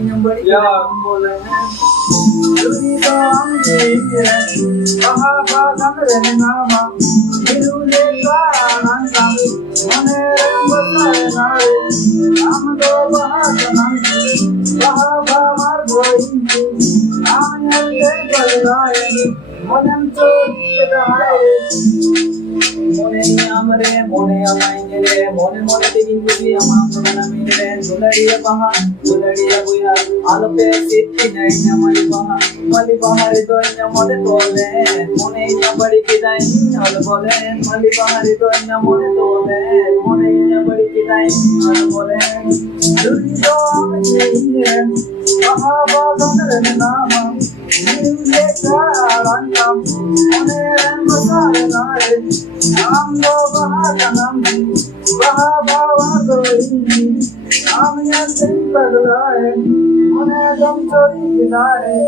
बड़ी बोले तुरी तो आमजे बाबा गंगरे नामा निरुले कानंदा मने बसाए नारे नाम दो बहादनाम बाबा मार गोई आयते बलराए मनम चोरी दाए मोने आमरे मोने अमाइने रे मोने मोने दिगिन बुझी अमाम मना मिले दुलड़िया बहा दुलड़िया बुया आलोपे सिद्धि नहीं न मली बहा रे तो न मोने तोले मोने न बड़ी किदाई आल बोले मली बहा रे तो न मोने तोले मोने न बड़ी किदाई आल बोले दुरी तो आमजे बहा गंगरे नामा निरुले कानंदा मने बसाए नारे नाम दो बहादनाम बाबा गोई आमिया से बदलाए मने गम चोरी किनारे